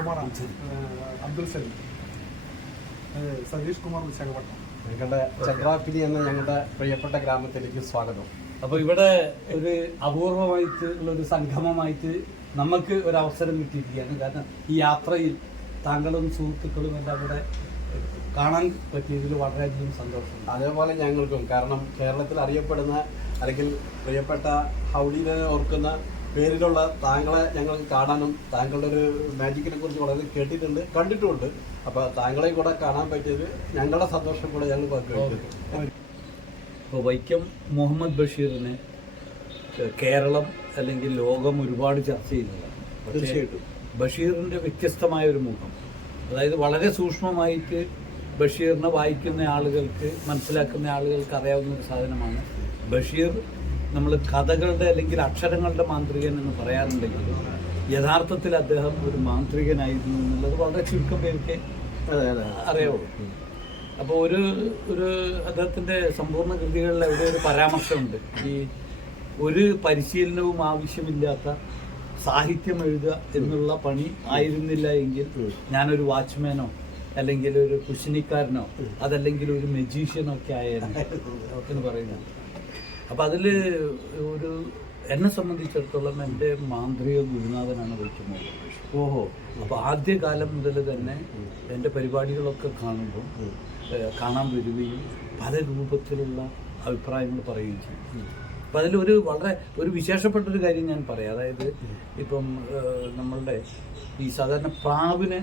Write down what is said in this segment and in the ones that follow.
കുമാറാണ്. അബ്ദുൽ സലീം. സതീഷ് കുമാർ വിശാഖപട്ടണം. ഞങ്ങളുടെ ചന്ദ്രാപ്പിലി എന്ന ഞങ്ങളുടെ പ്രിയപ്പെട്ട ഗ്രാമത്തിലേക്ക് സ്വാഗതം. അപ്പൊ ഇവിടെ ഒരു അപൂർവമായിട്ട് ഉള്ള ഒരു സംഗമമായിട്ട് നമുക്ക് ഒരു അവസരം കിട്ടിയിരിക്കുകയാണ്. കാരണം ഈ യാത്രയിൽ താങ്കളും സുഹൃത്തുക്കളും എല്ലാം ഇവിടെ കാണാൻ പറ്റിയതിൽ വളരെയധികം സന്തോഷം അതേപോലെ ഞങ്ങൾക്കും കാരണം കേരളത്തിൽ അറിയപ്പെടുന്ന അല്ലെങ്കിൽ പ്രിയപ്പെട്ട ഹൗഡീനെ ഓർക്കുന്ന പേരിലുള്ള താങ്കളെ ഞങ്ങൾക്ക് കാണാനും താങ്കളുടെ ഒരു മാജിക്കിനെ കുറിച്ച് വളരെ കേട്ടിട്ടുണ്ട് കണ്ടിട്ടുണ്ട് അപ്പോൾ താങ്കളെ കൂടെ കാണാൻ പറ്റിയത് ഞങ്ങളുടെ സന്തോഷം കൂടെ ഞങ്ങൾ പങ്കുവയ്ക്കുന്നു ഇപ്പോൾ വൈക്കം മുഹമ്മദ് ബഷീറിനെ കേരളം അല്ലെങ്കിൽ ലോകം ഒരുപാട് ചർച്ച ചെയ്യുന്നതാണ്. തീർച്ചയായിട്ടും. ബഷീറിന്റെ വ്യത്യസ്തമായ ഒരു മുഖം. അതായത് വളരെ സൂക്ഷ്മമായിട്ട് ബഷീറിനെ വായിക്കുന്ന ആളുകൾക്ക് മനസ്സിലാക്കുന്ന ആളുകൾക്ക് അറിയാവുന്ന ഒരു സാധനമാണ് ബഷീർ നമ്മൾ കഥകളുടെ അല്ലെങ്കിൽ അക്ഷരങ്ങളുടെ മാന്ത്രികൻ എന്ന് പറയാറുണ്ടെങ്കിൽ യഥാർത്ഥത്തിൽ അദ്ദേഹം ഒരു മാന്ത്രികനായിരുന്നു എന്നുള്ളത് വളരെ ചുരുക്കം പേർക്ക് അതെ അതെ. അറിയാവൂ. അപ്പോൾ ഒരു ഒരു അദ്ദേഹത്തിന്റെ സമ്പൂർണ കൃതികളിൽ അവിടെ ഒരു പരാമർശമുണ്ട്. ഈ ഒരു പരിശീലനവും ആവശ്യമില്ലാത്ത സാഹിത്യം എഴുതുക എന്നുള്ള പണി ആയിരുന്നില്ല എങ്കിൽ ഞാനൊരു വാച്ച്മാനോ അല്ലെങ്കിൽ ഒരു കുശിനിക്കാരനോ അതല്ലെങ്കിൽ ഒരു മെജീഷ്യനോ ഒക്കെ ആയിരുന്നു. എന്ന് പറയുന്നത്. അപ്പൊ അതിൽ ഒരു എന്നെ സംബന്ധിച്ചിടത്തോളം എന്റെ മാന്ത്രിക ഗുരുനാഥനാണ് വിളിക്കുന്നത്. ഓഹോ. അപ്പോൾ ആദ്യകാലം മുതൽ തന്നെ എന്റെ പരിപാടികളൊക്കെ കാണുമ്പോൾ കാണാൻ വരികയും പല രൂപത്തിലുള്ള അഭിപ്രായങ്ങൾ പറയുകയും ചെയ്യും. അപ്പം അതിലൊരു വളരെ ഒരു വിശേഷപ്പെട്ട ഒരു കാര്യം ഞാൻ പറയാം. അതായത് ഇപ്പം നമ്മളുടെ ഈ സാധാരണ പ്രാവിനെ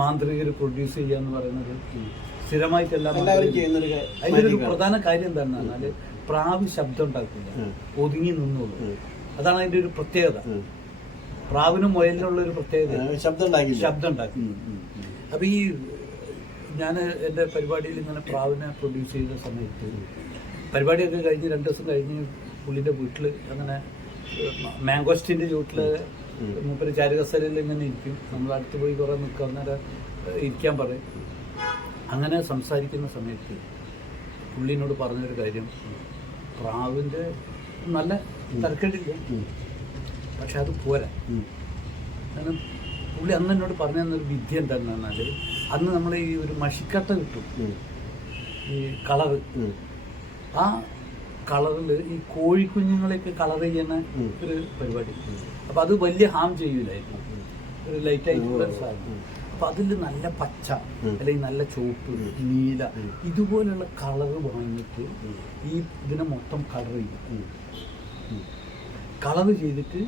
മാന്ത്രികർ പ്രൊഡ്യൂസ് ചെയ്യുക എന്ന് പറയുന്നത് സ്ഥിരമായിട്ട് എല്ലാ എല്ലാവരും അതിന്റെ ഒരു പ്രധാന കാര്യം എന്താണെന്ന് പറഞ്ഞാൽ പ്രാവ് ശബ്ദം ഉണ്ടാക്കില്ല. ഒതുങ്ങി നിന്നുള്ളൂ. അതാണ് അതിന്റെ ഒരു പ്രത്യേകത. പ്രാവിനും മുയലിനുള്ള ഒരു പ്രത്യേകത. ശബ്ദം ശബ്ദം ഉണ്ടാക്കി. ഉം, ഉം, ഉം. അപ്പൊ ഈ ഞാൻ എന്റെ പരിപാടിയിൽ ഇങ്ങനെ പ്രാവിനെ പ്രൊഡ്യൂസ് ചെയ്ത സമയത്ത് പരിപാടിയൊക്കെ കഴിഞ്ഞ് രണ്ട് ദിവസം കഴിഞ്ഞ് പുള്ളിന്റെ വീട്ടിൽ അങ്ങനെ മാംഗോസ്റ്റിന്റെ ചുവട്ടിൽ മൂപ്പര് ചാരുകസരയിൽ ഇങ്ങനെ ഇരിക്കും. നമ്മൾ അടുത്ത് പോയി കുറേ നിൽക്കുക അന്നേരം ഇരിക്കാൻ പറയും. അങ്ങനെ സംസാരിക്കുന്ന സമയത്ത് പുള്ളിനോട് പറഞ്ഞൊരു കാര്യം. പ്രാവിന്റെ നല്ല തരക്കേടില്ല ഉം. പക്ഷെ അത് പോരാ. കാരണം പുള്ളി അന്ന് എന്നോട് പറഞ്ഞു തന്നൊരു വിദ്യ എന്താണെന്ന് പറഞ്ഞാൽ അന്ന് നമ്മൾ ഈ ഒരു മഷിക്കട്ട കിട്ടും. ഈ കളറ്. ആ കളറിൽ ഈ കോഴിക്കുഞ്ഞുങ്ങളെയൊക്കെ കളർ ചെയ്യുന്ന. ഒരു പരിപാടി അപ്പം അത് വലിയ ഹാം ചെയ്യൂലായിരുന്നു ഒരു ലൈറ്റായിട്ടുള്ള സാധനം അപ്പം അതിൽ നല്ല പച്ച. അല്ലെങ്കിൽ നല്ല ചുവപ്പ് നീല ഇതുപോലുള്ള കളർ വാങ്ങിയിട്ട് ഈ ഇതിനെ മൊത്തം കളർ ചെയ്യും. കളർ ചെയ്തിട്ട്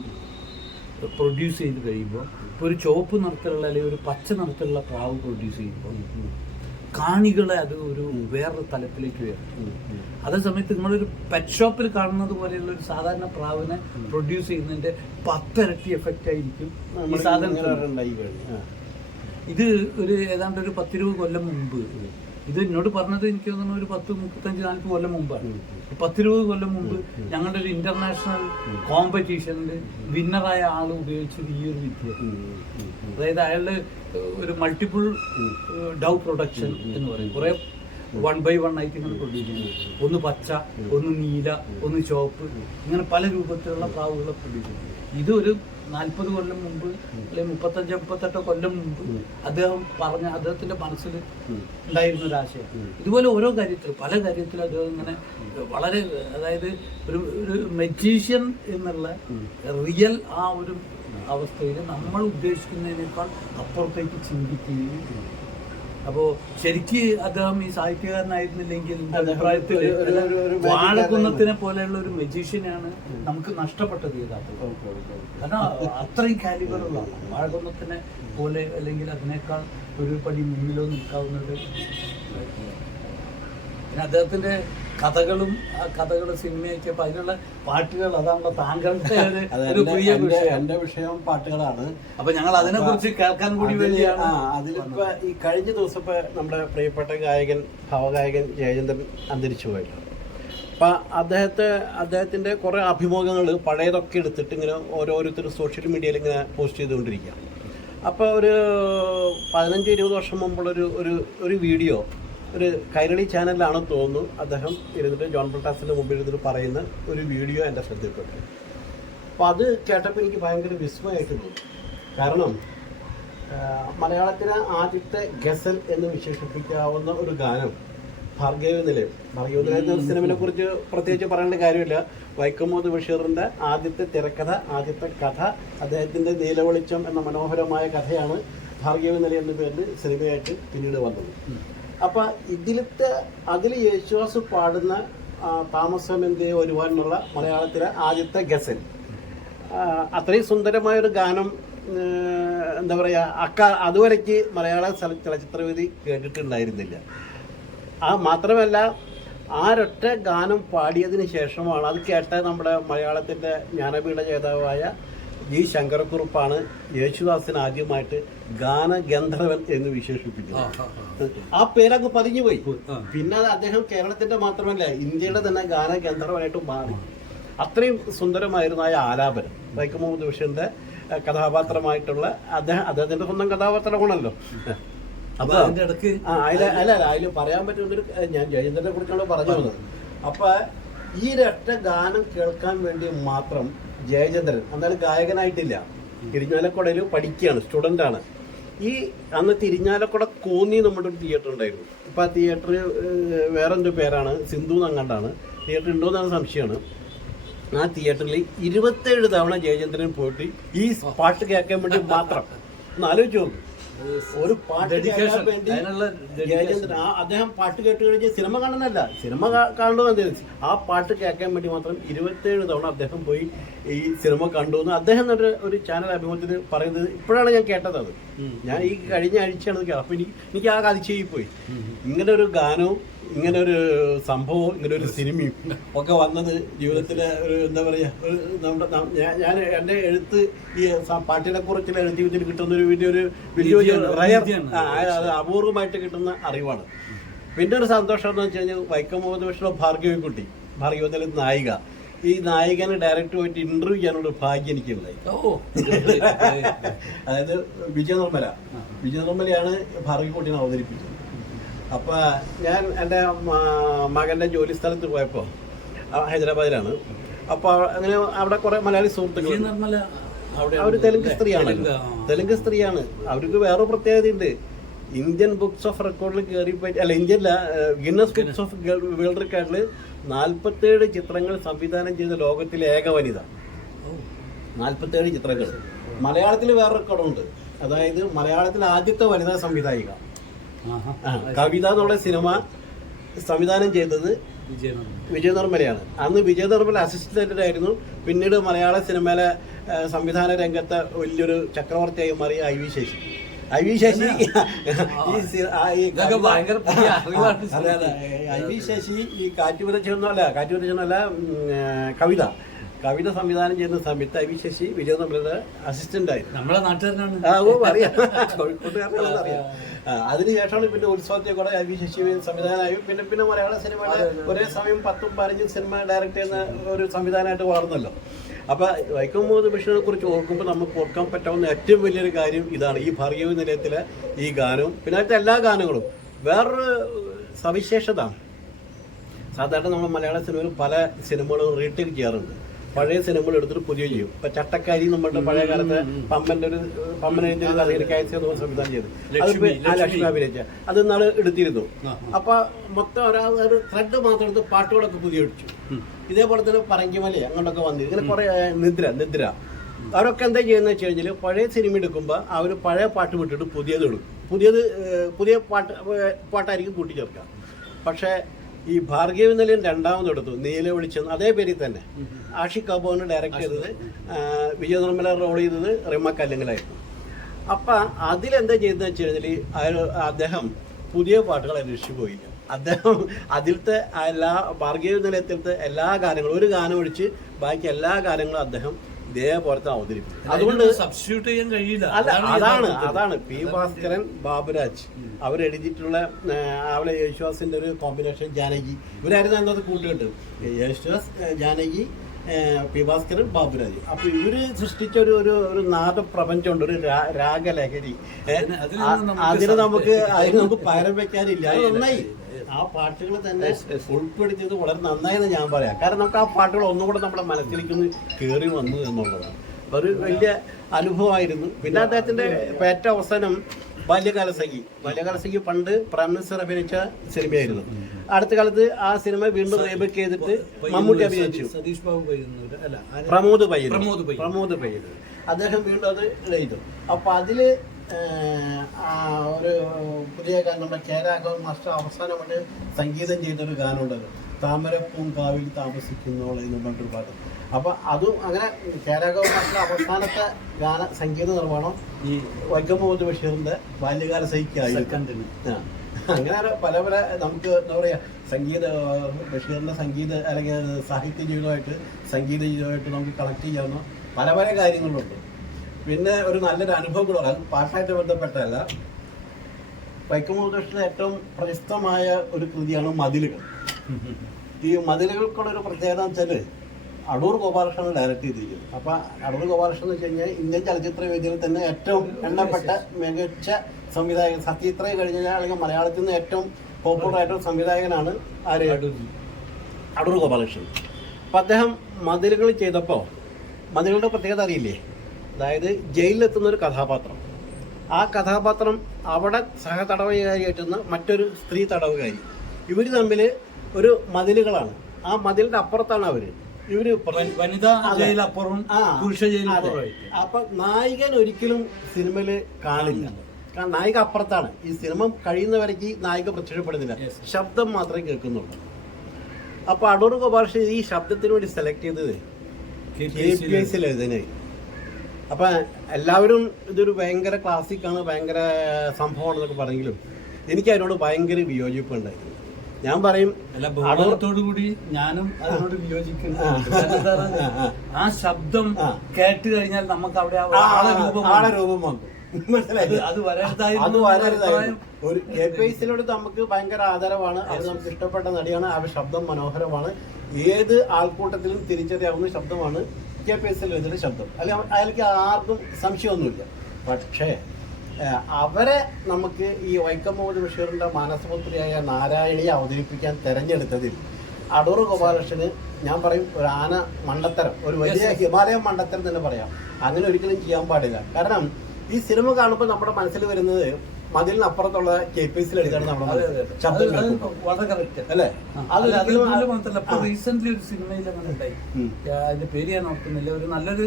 പ്രൊഡ്യൂസ് ചെയ്ത് കഴിയുമ്പോൾ ഇപ്പോൾ ഒരു ചുവപ്പ് നിറത്തിലുള്ള അല്ലെങ്കിൽ ഒരു പച്ച നിറത്തിലുള്ള പ്രാവ് പ്രൊഡ്യൂസ് ചെയ്യുമ്പോൾ കാണികളെ അത് ഒരു വേറൊരു തലത്തിലേക്ക് ഉയർത്തും ഉം. ഉം. അതേ സമയത്ത് നിങ്ങളൊരു പെറ്റ് ഷോപ്പിൽ കാണുന്നത് പോലെയുള്ള ഒരു സാധാരണ പ്രാവിനെ പ്രൊഡ്യൂസ് ചെയ്യുന്നതിന്റെ പത്തിരട്ടി എഫക്റ്റ് ആയിരിക്കും ഈ സാധനം ഇങ്ങനെ ഉണ്ടായി കഴിഞ്ഞു. ആ. ഇത് ഒരു ഏതാണ്ട് ഒരു പത്തിരുപത് കൊല്ലം മുമ്പ്. ഇത് എന്നോട് പറഞ്ഞത് എനിക്ക് തോന്നുന്നു ഒരു പത്ത് മുപ്പത്തഞ്ച് നാൽപ്പത് കൊല്ലം മുമ്പാണ്. പത്തിരുപത് കൊല്ലം മുമ്പ് ഞങ്ങളുടെ ഒരു ഇന്റർനാഷണൽ കോമ്പറ്റീഷനിൽ വിന്നറായ ആൾ ഉപയോഗിച്ചത് ഈ ഒരു വിദ്യ. അതായത് അയാളുടെ ഒരു മൾട്ടിപ്പിൾ ഡൗ പ്രൊഡക്ഷൻ എന്ന് പറയും. കുറെ വൺ ബൈ വൺ ആയിട്ട് ഇങ്ങനെ പ്രൊഡ്യൂസ് ചെയ്യുന്നത് ഒന്ന് പച്ച ഒന്ന് നീല ഒന്ന് ചുവപ്പ് ഇങ്ങനെ പല രൂപത്തിലുള്ള പ്രാവുകളെ പ്രൊഡ്യൂസ് ചെയ്യുന്നു ഇതൊരു നാൽപ്പത് കൊല്ലം മുമ്പ് അല്ലെങ്കിൽ മുപ്പത്തഞ്ച് മുപ്പത്തെട്ടോ കൊല്ലം മുമ്പ് അദ്ദേഹം പറഞ്ഞ അദ്ദേഹത്തിന്റെ മനസ്സിൽ ഉണ്ടായിരുന്ന ഒരു ആശയം. ഇതുപോലെ ഓരോ കാര്യത്തിൽ പല കാര്യത്തിലും അദ്ദേഹം ഇങ്ങനെ വളരെ അതായത് ഒരു ഒരു മെജീഷ്യൻ എന്നുള്ള റിയൽ ആ ഒരു അവസ്ഥയിൽ നമ്മൾ ഉദ്ദേശിക്കുന്നതിനേക്കാൾ അപ്പുറത്തേക്ക് ചിന്തിക്കുകയും അപ്പോ ശരിക്ക് അദ്ദേഹം ഈ സാഹിത്യകാരനായിരുന്നില്ലെങ്കിൽ അഭിപ്രായത്തിൽ വാഴകുന്നത്തിനെ പോലെയുള്ള ഒരു മെജീഷ്യനാണ് നമുക്ക് നഷ്ടപ്പെട്ടത് യഥാർത്ഥത്തിൽ. കാരണം അത്രയും കാലിബറുള്ള വാഴക്കുന്നത്തിനെ പോലെ അല്ലെങ്കിൽ അതിനേക്കാൾ ഒരു പടി മുന്നിലോ നിൽക്കാവുന്നത് പിന്നെ അദ്ദേഹത്തിന്റെ കഥകളും ആ കഥകൾ സിനിമയൊക്കെ അപ്പൊ അതിനുള്ള പാട്ടുകൾ അതാണല്ലോ താങ്കളുടെ ഒരു- പ്രിയ വിഷയം. എന്റെ വിഷയം പാട്ടുകളാണ്. അപ്പൊ ഞങ്ങൾ അതിനെ കുറിച്ച് കേൾക്കാൻ കൂടി വേണ്ടിയാണ് അതിലിപ്പോ ഈ കഴിഞ്ഞ ദിവസം ഇപ്പൊ നമ്മുടെ പ്രിയപ്പെട്ട ഗായകൻ ഭാവഗായകൻ ജയചന്ദ്രൻ അന്തരിച്ചു പോയിട്ടു അപ്പൊ അദ്ദേഹത്തെ അദ്ദേഹത്തിന്റെ കുറേ അഭിമുഖങ്ങൾ പഴയതൊക്കെ എടുത്തിട്ട് ഇങ്ങനെ ഓരോരുത്തരും സോഷ്യൽ മീഡിയയിൽ ഇങ്ങനെ പോസ്റ്റ് ചെയ്തുകൊണ്ടിരിക്കുക അപ്പോൾ ഒരു പതിനഞ്ച് ഇരുപത് വർഷം മുമ്പുള്ളൊരു ഒരു ഒരു വീഡിയോ ഒരു കൈരളി ചാനലിലാണെന്ന് തോന്നുന്നു. അദ്ദേഹം ഇരുന്നിട്ട് ജോൺ പ്രകാശിന്റെ മുമ്പിൽ ഇരുന്നിട്ട് പറയുന്ന ഒരു വീഡിയോ എന്റെ ശ്രദ്ധയിൽപ്പെട്ടു. അപ്പോൾ അത് കേട്ടപ്പോൾ എനിക്ക് ഭയങ്കര വിസ്മയമായിട്ട് തോന്നി. കാരണം മലയാളത്തിലെ ആദ്യത്തെ ഗസൽ എന്ന് വിശേഷിപ്പിക്കാവുന്ന ഒരു ഗാനം ഭാർഗവ നിലയം ഭാർഗവ നിലയം സിനിമയെ കുറിച്ച് പ്രത്യേകിച്ച് പറയേണ്ട കാര്യമില്ല. വൈക്കം മുഹമ്മദ് ബഷീറിന്റെ ആദ്യത്തെ തിരക്കഥ ആദ്യത്തെ കഥ അദ്ദേഹത്തിന്റെ നീലവെളിച്ചം എന്ന മനോഹരമായ കഥയാണ് ഭാർഗവ നിലയം എന്ന പേരിൽ സിനിമയായിട്ട് പിന്നീട് വന്നത്. അപ്പൊ ഇതിലത്തെ അതിൽ യേശുവാസ് പാടുന്ന താമസം എന്തേ വരുവാൻ എന്നുള്ള മലയാളത്തിലെ ആദ്യത്തെ ഗസൽ. അത്രയും സുന്ദരമായൊരു ഗാനം എന്താ പറയാ അക്ക അതുവരയ്ക്ക് മലയാള ചല- ചലച്ചിത്രവേദി കേട്ടിട്ടുണ്ടായിരുന്നില്ല. ആ മാത്രമല്ല ആരൊറ്റ ഗാനം പാടിയതിന് ശേഷമാണ് അത് കേട്ട നമ്മുടെ മലയാളത്തിന്റെ ജ്ഞാനപീഠ ജേതാവായ ജി ശങ്കരക്കുറുപ്പാണ് യേശുദാസിന് ആദ്യമായിട്ട് ഗാനഗന്ധർവൻ എന്ന് വിശേഷിപ്പിക്കുന്നത് ആ പേരങ്ങ് പതിഞ്ഞു പോയി. പിന്നെ അത് അദ്ദേഹം കേരളത്തിന്റെ മാത്രമല്ല ഇന്ത്യയുടെ തന്നെ ഗാനഗന്ധർവനായിട്ട് മാറി. അത്രയും സുന്ദരമായിരുന്നു ആ ആലാപനം. വൈക്കം മുഹമ്മദ് ബഷീറിന്റെ കഥാപാത്രമായിട്ടുള്ള അദ്ദേഹം അദ്ദേഹത്തിന്റെ സ്വന്തം കഥാപാത്രമാണല്ലോ. അപ്പൊ അതിന്റെ ഇടയ്ക്ക് അല്ല അല്ല അതിൽ പറയാൻ പറ്റുന്നൊരു ഞാൻ ജയചന്ദ്രനെ കുറിച്ചാണ് പറഞ്ഞു വന്നത്. അപ്പൊ ഈ ഒരൊറ്റ ഗാനം കേൾക്കാൻ വേണ്ടി മാത്രം ജയചന്ദ്രൻ എന്നാലും ഗായകനായിട്ടില്ല. ഇരിഞ്ഞാലക്കുടയിൽ പഠിക്കുകയാണ് സ്റ്റുഡന്റ് ആണ് ഈ അന്ന് തിരിഞ്ഞാലക്കുട കോന്നി നമ്മുടെ ഒരു തിയേറ്റർ ഉണ്ടായിരുന്നു. ഇപ്പം ആ തിയേറ്റർ വേറെന്തൊരു പേരാണ്. സിന്ധു നങ്ങണ്ടാണ്. തിയേറ്റർ ഉണ്ടോ എന്നാണ് സംശയമാണ് ആ തിയേറ്ററിൽ ഇരുപത്തേഴ് തവണ ജയചന്ദ്രൻ പോയിട്ട് ഈ പാട്ട് കേൾക്കാൻ വേണ്ടി മാത്രം. ഒന്ന് ആലോചിച്ച് നോക്ക്. ഒരു പാട്ട്. കേൾക്കാൻ വേണ്ടി അദ്ദേഹം പാട്ട് കേട്ട് കഴിഞ്ഞ് സിനിമ കാണുന്നല്ല സിനിമ കാണണമെന്ന് ആ പാട്ട് കേൾക്കാൻ വേണ്ടി മാത്രം ഇരുപത്തേഴ് തവണ അദ്ദേഹം പോയി ഈ സിനിമ കണ്ടു എന്ന് അദ്ദേഹം ഒരു ഒരു ചാനൽ അഭിമുഖത്തിൽ പറയുന്നത് ഇപ്പോഴാണ് ഞാൻ കേട്ടത് അത്. ഞാൻ ഈ കഴിഞ്ഞ ആഴ്ചയാണ് കേട്ടത്. അപ്പൊ എനിക്ക് എനിക്ക് ആ അതിശയി പോയി ഇങ്ങനെ ഒരു ഗാനവും ഇങ്ങനെ ഒരു സംഭവവും ഇങ്ങനെ ഒരു സിനിമയും ഒക്കെ വന്നത് ജീവിതത്തിലെ ഒരു എന്താ പറയാ ഒരു നമ്മുടെ ഞാൻ- എന്റെ എന്റെ എഴുത്ത് ഈ പാട്ടിനെ കുറിച്ചുള്ള എഴുതി വെച്ചിട്ട് കിട്ടുന്ന ഒരു വലിയ ഒരു വലിയ റയർ. അത് അപൂർവമായിട്ട് കിട്ടുന്ന അറിവാണ്. പിന്നെ ഒരു സന്തോഷം എന്ന് വെച്ച് കഴിഞ്ഞാൽ വൈക്കം മുഹമ്മദ് ബഷീറോ ഭാർഗവിക്കുട്ടി ഭാർഗവത്തിലെ നായിക. ഈ നായികനെ ഡയറക്റ്റ് പോയിട്ട് ഇന്റർവ്യൂ ചെയ്യാനുള്ള ഭാഗ്യം എനിക്കുണ്ടായി ഉണ്ടായി അതായത് വിജയ നിർമ്മല. വിജയ നിർമ്മലയാണ് ഭാർഗവിക്കുട്ടിനെ അവതരിപ്പിച്ചത്. അപ്പൊ ഞാൻ എന്റെ മകന്റെ ജോലി സ്ഥലത്ത് പോയപ്പോ ആ, ഹൈദരാബാദിലാണ്. അപ്പൊ അങ്ങനെ അവിടെ കുറെ മലയാളി സുഹൃത്തുക്കൾ അവർ തെലുങ്ക് സ്ത്രീയാണ്. തെലുങ്ക്, സ്ത്രീയാണ്. അവർക്ക് വേറെ പ്രത്യേകതയുണ്ട്. ഇന്ത്യൻ ബുക്സ് ഓഫ് റെക്കോർഡിൽ കയറി പറ്റി അല്ല Indian Guinness books of world റെക്കോർഡിൽ നാൽപ്പത്തേഴ് ചിത്രങ്ങൾ സംവിധാനം ചെയ്ത ലോകത്തിലെ ഏക വനിത. നാൽപ്പത്തേഴ് ചിത്രങ്ങൾ. മലയാളത്തിൽ വേറെ റെക്കോർഡുണ്ട്. അതായത് മലയാളത്തിൽ ആദ്യത്തെ വനിതാ സംവിധായിക. കവിത എന്നുള്ള സിനിമ സംവിധാനം ചെയ്തത് വിജയ നിർമ്മല വിജയ നിർമ്മലയാണ് അന്ന് വിജയ നിർമ്മല അസിസ്റ്റന്റ് ആയിരുന്നു. പിന്നീട് മലയാള സിനിമയിലെ സംവിധാന രംഗത്ത് വലിയൊരു ചക്രവർത്തിയായി മാറിയ I V Sasi. I V Sasi അതെ. ഐ വി ശശി ഈ കാറ്റ് വിതച്ചൊന്നുമല്ല കാറ്റ് വിതച്ചൊന്നുമല്ല കവിത. കവിത സംവിധാനം ചെയ്യുന്ന സമയത്ത് I V Sasi Vijaya assistant ആയിരുന്നു നമ്മളെ നാട്ടുകാരനാണ്. ആ, ഓ അറിയാം. കോഴിക്കോട്ടുകാരനാണെന്ന് അറിയാം ആ, അതിനുശേഷമാണ് പിന്നെ ഉത്സവത്തെ കൂടെ ഐ വി ശശി സംവിധാനമായി പിന്നെ പിന്നെ മലയാള സിനിമയുടെ ഒരേ സമയം പത്തും പതിനഞ്ചും സിനിമ ഡയറക്റ്റ് ചെയ്യുന്ന ഒരു സംവിധാനമായിട്ട് വളർന്നല്ലോ. അപ്പൊ വൈക്കം മുഹമ്മദ് ബഷീറിനെ കുറിച്ച് ഓർക്കുമ്പോൾ നമുക്ക് ഓർക്കാൻ പറ്റാവുന്ന ഏറ്റവും വലിയൊരു കാര്യം ഇതാണ്. ഈ ഭാർഗവി നിലയത്തിലെ ഈ ഗാനവും പിന്നെ അതിലത്തെ എല്ലാ ഗാനങ്ങളും. വേറൊരു സവിശേഷത സാധാരണ നമ്മൾ മലയാള സിനിമയിൽ പല സിനിമകളും റീടേക്ക് ചെയ്യാറുണ്ട്. പഴയ സിനിമകൾ എടുത്തിട്ട് പുതിയ ചെയ്യും. ഇപ്പൊ ചട്ടക്കാരി നമ്മുടെ പഴയ കാലത്ത് പമ്പന്റെ ഒരു പമ്പനെ സംവിധാനം ചെയ്ത് അത്. ലക്ഷ്മി, ആ ലക്ഷ്മി. അഭിനയിച്ച. അത് നാളെ എടുത്തിരുന്നു. അപ്പൊ മൊത്തം ഒരാൾ ഒരു ത്രെഡ് മാത്രം എടുത്ത് പാട്ടുകളൊക്കെ പുതിയ അടിച്ചു ഇതേപോലെ തന്നെ പറങ്കിമല അങ്ങോട്ടൊക്കെ വന്നു. ഇങ്ങനെ കുറെ നിദ്ര നിദ്ര. അവരൊക്കെ എന്താ ചെയ്യുന്നത് വെച്ച് കഴിഞ്ഞാൽ പഴയ സിനിമ എടുക്കുമ്പോൾ ഒരു പഴയ പാട്ട് വിട്ടിട്ട് പുതിയത് എടുക്കും. പുതിയത് പുതിയ പാട്ട് പാട്ടായിരിക്കും കൂട്ടിച്ചേർക്കുക. പക്ഷേ ഈ ഭാർഗവി നിലയം രണ്ടാമത് എടുത്തു നീല വിളിച്ചെന്ന് അതേ പേരിൽ തന്നെ. ആഷി കപൂറിന് ഡയറക്റ്റ് ചെയ്തത്. വിജയ നിർമ്മല റോൾ ചെയ്തത് റിമ കല്ലിങ്ങലായിരുന്നു. അപ്പൊ അതിലെന്താ ചെയ്തതെന്ന് വെച്ച് കഴിഞ്ഞാൽ അദ്ദേഹം പുതിയ പാട്ടുകൾ അന്വേഷിച്ചു പോയില്ല. അദ്ദേഹം അതിലത്തെ എല്ലാ ഭാർഗവ നിലയത്തിലത്തെ എല്ലാ ഗാനങ്ങളും ഒരു ഗാനം ഒഴിച്ച് ബാക്കി എല്ലാ ഗാനങ്ങളും അദ്ദേഹം ഇതേപോലത്തെ അവതരിപ്പിക്കും അതുകൊണ്ട് സബ്സ്റ്റിറ്റ്യൂട്ട് ചെയ്യാൻ കഴിയില്ല. അല്ല അതാണ് അതാണ് പി ഭാസ്കരൻ ബാബുരാജ്. അവരെഴുതിയിട്ടുള്ള അവളെ യേശുദാസിന്റെ ഒരു കോമ്പിനേഷൻ ജാനകി. ഇവരായിരുന്നു അന്നത് കൂട്ടുകെട്ട്. യേശുദാസ് ജാനകി പി ഭാസ്കരൻ ബാബുരാജ്. അപ്പൊ ഇവർ സൃഷ്ടിച്ച ഒരു ഒരു ഒരു നാദപ്രപഞ്ചമുണ്ട് ഒരു രാഗലഹരി. അതിന് നമുക്ക് അതിന് നമുക്ക് പകരം വെക്കാനില്ല. അത് നന്നായി. ആ പാട്ടുകൾ തന്നെ. ഉൾപ്പെടുത്തിയത് വളരെ നന്നായെന്ന് ഞാൻ പറയാം. കാരണം നമുക്ക് ആ പാട്ടുകൾ ഒന്നുകൂടെ നമ്മുടെ മനസ്സിലേക്ക് ഒന്ന് കയറി വന്നു എന്നുള്ളതാണ്. ഒരു വലിയ അനുഭവമായിരുന്നു. പിന്നെ അദ്ദേഹത്തിന്റെ പേറ്റ അവസാനം ബാല്യകാലസഖി. ബാല്യകാലസഖി ബാല്യകാല സഖി പണ്ട് പ്രൈം മിനിസ്റ്റർ അഭിനയിച്ച സിനിമയായിരുന്നു. അടുത്ത കാലത്ത് ആ സിനിമ വീണ്ടും റീബേക്ക് ചെയ്തിട്ട് മമ്മൂട്ടി അഭിനയിച്ചു. സതീഷ് ബാബു അല്ല പ്രമോദ് പയ്യൻ പ്രമോദ് പയ്യൻ. പ്രമോദ് പയ്യൻ അദ്ദേഹം വീണ്ടും അത് ചെയ്തു. അപ്പൊ അതിൽ ഒരു പുതിയ ഗാനം നമ്മുടെ കേരാഘവൻ മാസ്റ്റർ അവസാനമായിട്ട് സംഗീതം ചെയ്തൊരു ഗാനമുണ്ടല്ലോ താമരപ്പൂങ്കാവിൽ താമസിക്കുന്നോളെ എന്ന് പറഞ്ഞൊരു പാട്ട്. അപ്പൊ അതും അങ്ങനെ കേരാഘവൻ മാസ്റ്റർ അവസാനത്തെ ഗാന സംഗീത നിർമ്മാണം ഈ വൈക്കം മുഹമ്മദ് ബഷീറിന്റെ ബാല്യകാല സൈക്കായി സെക്കൻഡിന്. അങ്ങനെ പല പല നമുക്ക് എന്താ പറയാ സംഗീത ബഷീറിന്റെ സംഗീത അല്ലെങ്കിൽ സാഹിത്യ ജീവിതമായിട്ട് സംഗീത ജീവിതമായിട്ട് നമുക്ക് കണക്ട് ചെയ്യാവുന്ന പല പല കാര്യങ്ങളുണ്ട്. പിന്നെ ഒരു നല്ലൊരു അനുഭവം കൂടെ. അത് പാട്ടായിട്ട് ബന്ധപ്പെട്ടല്ല വൈക്കമുദ്ദേശിന്റെ ഏറ്റവും പ്രശസ്തമായ ഒരു കൃതിയാണ് മതിലുകൾ. ഈ മതിലുകൾക്കുള്ള ഒരു പ്രത്യേകത വെച്ചാൽ അടൂർ ഗോപാലകൃഷ്ണൻ ഡയറക്ട് ചെയ്തിരിക്കുന്നത് അപ്പൊ അടൂർ ഗോപാലകൃഷ്ണൻ എന്ന് വെച്ച് കഴിഞ്ഞാൽ ഇന്ത്യൻ ചലച്ചിത്ര വേദിയിൽ തന്നെ ഏറ്റവും എണ്ണപ്പെട്ട മികച്ച സംവിധായകൻ സത്യത്രയെ കഴിഞ്ഞാൽ അല്ലെങ്കിൽ മലയാളത്തിൽ നിന്ന് ഏറ്റവും പോപ്പുലർ ആയിട്ടുള്ള സംവിധായകനാണ് ആര്? അടൂർ. ഗോപാലകൃഷ്ണൻ. അപ്പൊ അദ്ദേഹം മതിലുകൾ ചെയ്തപ്പോൾ മതിലുകളുടെ പ്രത്യേകത അറിയില്ലേ? അതായത് ജയിലിലെത്തുന്ന ഒരു കഥാപാത്രം. ആ കഥാപാത്രം അവിടെ സഹതടവുകാരിയായിട്ടുന്ന മറ്റൊരു സ്ത്രീ തടവുകാരി. ഇവർ തമ്മിൽ ഒരു മതിലുകളാണ്. ആ മതിലിന്റെ അപ്പുറത്താണ് അവർ. ഇവർ വനിതാ പുരുഷ. ജയിലപ്പുറമായിട്ട് അപ്പൊ നായികൻ ഒരിക്കലും സിനിമയിൽ കാണില്ല. കാരണം നായിക അപ്പുറത്താണ്. ഈ സിനിമ കഴിയുന്നവരേക്ക് നായിക പ്രത്യക്ഷപ്പെടുന്നില്ല. ശബ്ദം മാത്രമേ കേൾക്കുന്നുള്ളൂ. അപ്പൊ അടൂർ ഗോപാലകൃഷ്ണൻ ഈ ശബ്ദത്തിന് വേണ്ടി സെലക്ട് ചെയ്തത് എഴുതാനായി അപ്പൊ എല്ലാവരും ഇതൊരു ഭയങ്കര ക്ലാസിക് ആണ് ഭയങ്കര സംഭവമാണെന്നൊക്കെ പറഞ്ഞെങ്കിലും എനിക്ക് അതിനോട് ഭയങ്കര വിയോജിപ്പ് ഉണ്ടായിരുന്നു ഞാൻ പറയും കൂടി ഞാനും അതിനോട് വിയോജിക്കുന്നു. ആ. ശബ്ദം കേട്ട് കഴിഞ്ഞാൽ നമുക്ക് അവിടെ ആളെ രൂപം വന്നു. ഒരു കെ പി എസിനോട് നമുക്ക് ഭയങ്കര ആദരവാണ്. അത് നമുക്ക് ഇഷ്ടപ്പെട്ട നടിയാണ്. ആ ശബ്ദം മനോഹരമാണ്. ഏത് ആൾക്കൂട്ടത്തിലും തിരിച്ചറിയാവുന്ന ശബ്ദമാണ് കെ പി എസ് ഇതിന്റെ ശബ്ദം. അല്ലെ അയാൾക്ക് ആർക്കും സംശയമൊന്നുമില്ല. പക്ഷേ അവരെ നമുക്ക് ഈ വൈക്കം മുഹമ്മദ് ബഷീറിന്റെ മാനസപുത്രിയായ നാരായണിയെ അവതരിപ്പിക്കാൻ തെരഞ്ഞെടുത്തതിൽ അടൂർ ഗോപാലകൃഷ്ണന് ഞാൻ പറയും ഒരു ആന മണ്ടത്തരം ഒരു വലിയ ഹിമാലയ മണ്ടത്തരം തന്നെ പറയാം. അങ്ങനെ ഒരിക്കലും ചെയ്യാൻ പാടില്ല. കാരണം ഈ സിനിമ കാണുമ്പോൾ നമ്മുടെ മനസ്സിൽ വരുന്നത് മതിലിനപ്പുറത്തുള്ള കെ പി സി എഴുതാണ് നമ്മുടെ. ശബ്ദം അല്ലേ? അത് ഒരിക്കലും അതുപോലെ ആ- മാത്രമല്ല ഇപ്പൊ റീസെന്റ് ഒരു സിനിമയിൽ അങ്ങനെ ഉണ്ടായി. അതിന്റെ പേര് ഞാൻ ഓർക്കുന്നില്ല. ഒരു നല്ലൊരു